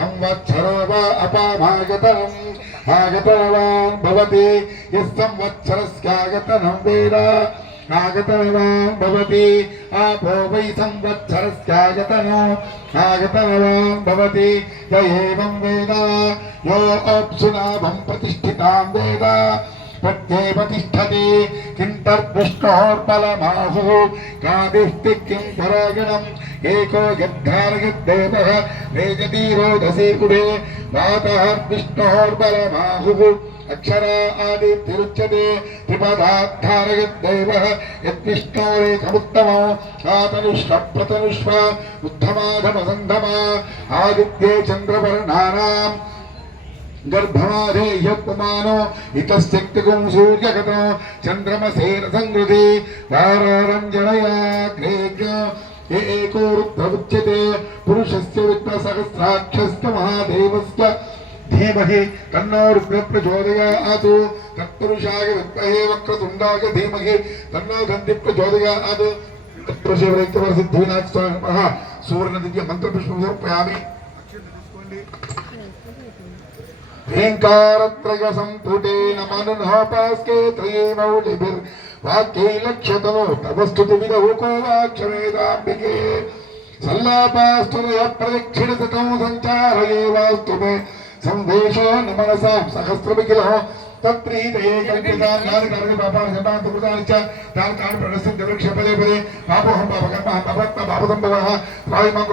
संवत्सरो वा अपामागतनम् आगतनवान् भवति यः संवत्सरस्यागतनं वेद आगतनवान् भवति आपो वै संवत्सरस्यागतनो आगतनवान् भवति य एवं वेद यो अप्सुनाभं प्रतिष्ठितां वेद प्रत्येव तिष्ठति किं तद्विष्णोर्बलमाहुः कादिष्टि किं परागणम् एको यद्धारयद्देवः वेजति रोदसी उभे मातः विष्णोर्बलमाहुः अक्षरा आदित्युच्यते त्रिपदाद्धारयद्देवः यद्विष्णोरेकमुत्तमो आतनुष्वप्रतनुष्व उत्तमाधमसन्धमा आदित्ये चन्द्रवर्णानाम् गर्भमाधे यत्पुमानो इतश्चक्तिकुं सूर्यगतो चन्द्रमसेन संगृति वाररञ्जनया ग्रेज्ञो ये एको रुद्रमुच्यते पुरुषस्य विद्मसहस्राक्षस्य महादेवस्य धीमहि तन्नो रुद्रः प्रचोदयात् तत्पुरुषाय विद्महे वक्रतुण्डाय धीमहि तन्नो दन्तिः प्रचोदयात् तत्पुरुषवरैक्यवरसिद्धिविनायक स्वामिनः नमः सुवर्णदिव्य मन्त्रपुष्पं समर्पयामि ह्रींकारत्रय संपुटेन मनुनोपास्के त्रयीमौलिभिर्वाक्यै लक्ष्यतनो तवस्तुतिविदौ को वाक्षमेदाम्बिके सल्लापास्तुनयः प्रदक्षिणसतं सञ्चारयेवास्तु मे संदेशो निमनसां सहस्रविकिलः तत्प्रीतये कल्पितान् यानि पापानि सर्वान् दुर्कृतानि च तान् तान् प्रणश्यन्ति वृक्ष पदे पदे पापोऽहं पापकर्मः पापत्मा पापसम्भवः स्वामिमां